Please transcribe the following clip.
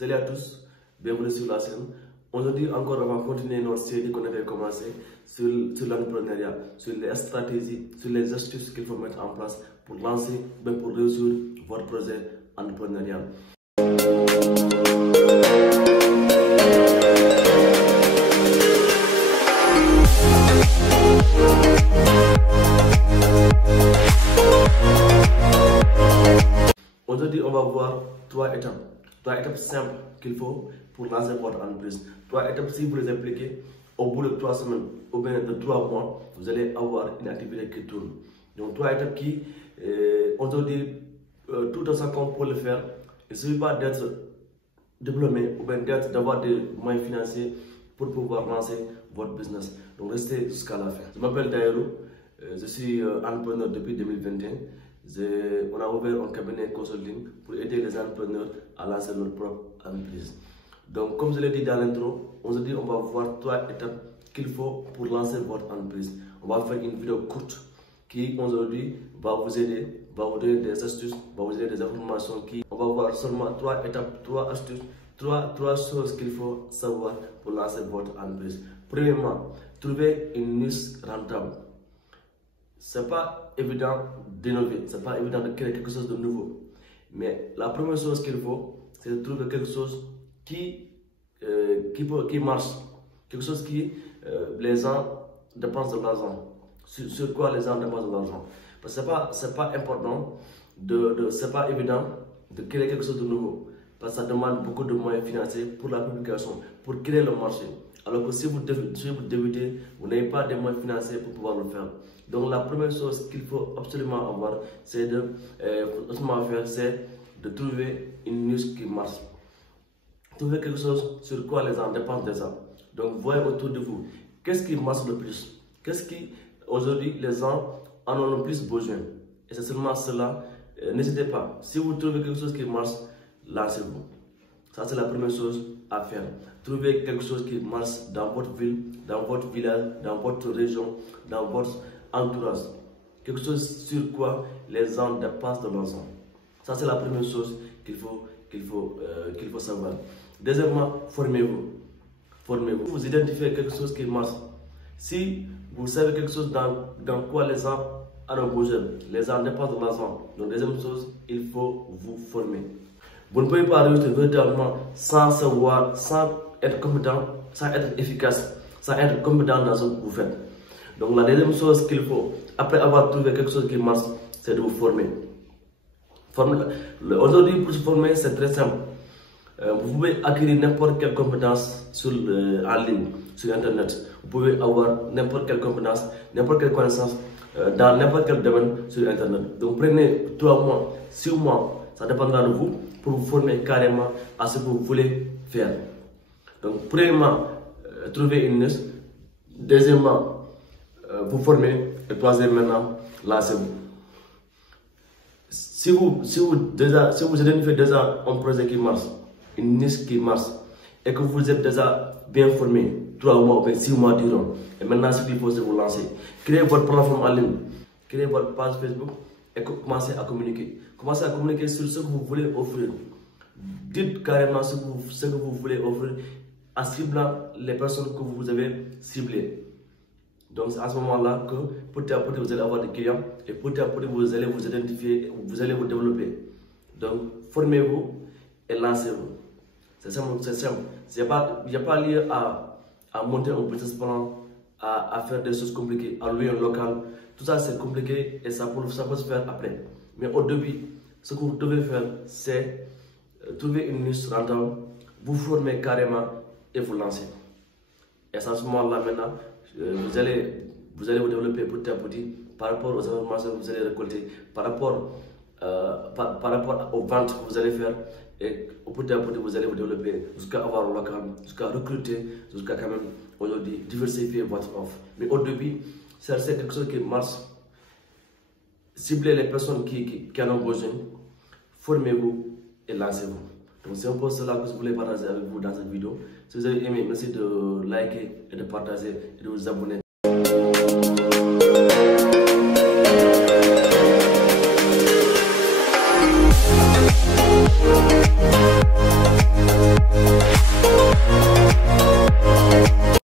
Salut à tous, bienvenue sur la chaîne. Aujourd'hui encore, on va continuer notre série qu'on avait commencé sur l'entrepreneuriat, sur les stratégies, sur les astuces qu'il faut mettre en place pour lancer, pour réussir votre projet entrepreneurial. Aujourd'hui, on va voir trois étapes simples qu'il faut pour lancer votre entreprise. Trois étapes, si vous les appliquez, au bout de 3 semaines ou bien de 3 mois, vous allez avoir une activité qui tourne. Donc, trois étapes qui, aujourd'hui, tout un chacun peut le faire. Il ne suffit pas d'être diplômé ou bien d'avoir des moyens financiers pour pouvoir lancer votre business. Donc, restez jusqu'à la fin. Je m'appelle Daïrou, je suis entrepreneur depuis 2021. On a ouvert un cabinet consulting pour aider les entrepreneurs à lancer leur propre entreprise. Donc, comme je l'ai dit dans l'intro, aujourd'hui, on va voir trois étapes qu'il faut pour lancer votre entreprise. On va faire une vidéo courte qui, aujourd'hui, va vous aider, va vous donner des astuces, va vous donner des informations on va voir seulement trois étapes, trois astuces, trois choses qu'il faut savoir pour lancer votre entreprise. Premièrement, trouver une niche rentable. C'est pas évident d'innover, c'est pas évident de créer quelque chose de nouveau. Mais la première chose qu'il faut, c'est de trouver quelque chose qui marche, quelque chose qui les gens dépensent de l'argent. Sur quoi les gens dépensent de l'argent. Parce que c'est pas important, c'est pas évident de créer quelque chose de nouveau. Parce que ça demande beaucoup de moyens financiers pour la publication, pour créer le marché. Alors que si vous débutez, vous n'avez pas de moyens financiers pour pouvoir le faire. Donc la première chose qu'il faut absolument avoir, c'est de trouver une niche qui marche. Trouver quelque chose sur quoi les gens dépensent déjà. Donc voyez autour de vous, qu'est-ce qui marche le plus? Qu'est-ce qui, aujourd'hui, les gens en ont le plus besoin? Et c'est seulement cela. N'hésitez pas. Si vous trouvez quelque chose qui marche, lancez-vous. Ça, c'est la première chose à faire. Trouvez quelque chose qui marche dans votre ville, dans votre village, dans votre région, dans votre entourage. Quelque chose sur quoi les gens dépensent de l'argent. Ça, c'est la première chose qu'il faut savoir. Deuxièmement, formez-vous. Formez-vous. Vous identifiez quelque chose qui marche. Si vous savez quelque chose dans quoi les gens ont besoin, les gens dépensent de l'argent. Donc, deuxième chose, il faut vous former. Vous ne pouvez pas réussir véritablement sans savoir, sans être compétent, sans être efficace, sans être compétent dans ce que vous faites. Donc la deuxième chose qu'il faut, après avoir trouvé quelque chose qui marche, c'est de vous former. Aujourd'hui, pour se former, c'est très simple. Vous pouvez acquérir n'importe quelle compétence en ligne, sur Internet. Vous pouvez avoir n'importe quelle compétence, n'importe quelle connaissance dans n'importe quel domaine sur Internet. Donc prenez 3 mois, 6 mois, ça dépendra de vous, pour vous former carrément à ce que vous voulez faire. Donc, premièrement, trouver une niche. Deuxièmement, vous former. Et troisièmement, lancez-vous. Si vous identifiez déjà un projet qui marche, une niche qui marche, et que vous êtes déjà bien formé, 3 mois ou 6 mois durant, et maintenant ce qu'il faut, c'est vous lancer. Créez votre plateforme en ligne, créez votre page Facebook, et commencez à communiquer. Commencez à communiquer sur ce que vous voulez offrir. Dites carrément ce que vous voulez offrir en ciblant les personnes que vous avez ciblées. Donc c'est à ce moment-là que petit à petit vous allez avoir des clients et petit à petit vous allez vous identifier, vous allez vous développer. Donc formez-vous et lancez-vous. C'est simple, c'est simple. Il n'y a pas lieu à monter un business plan, à faire des choses compliquées, à louer un local. Tout ça c'est compliqué et ça peut se faire après. Mais au début, ce que vous devez faire, c'est trouver une niche rentable, vous former carrément et vous lancer. Et à ce moment-là, maintenant, vous allez vous développer petit à petit par rapport aux informations que vous allez récolter, par rapport aux ventes que vous allez faire. Et petit à petit, vous allez vous développer jusqu'à avoir un local, jusqu'à recruter, jusqu'à quand même aujourd'hui diversifier votre offre. Mais au début, c'est quelque chose qui marche. Ciblez les personnes qui en ont besoin, formez-vous et lancez-vous. Donc c'est un peu cela que je voulais partager avec vous dans cette vidéo. Si vous avez aimé, merci de liker et de partager et de vous abonner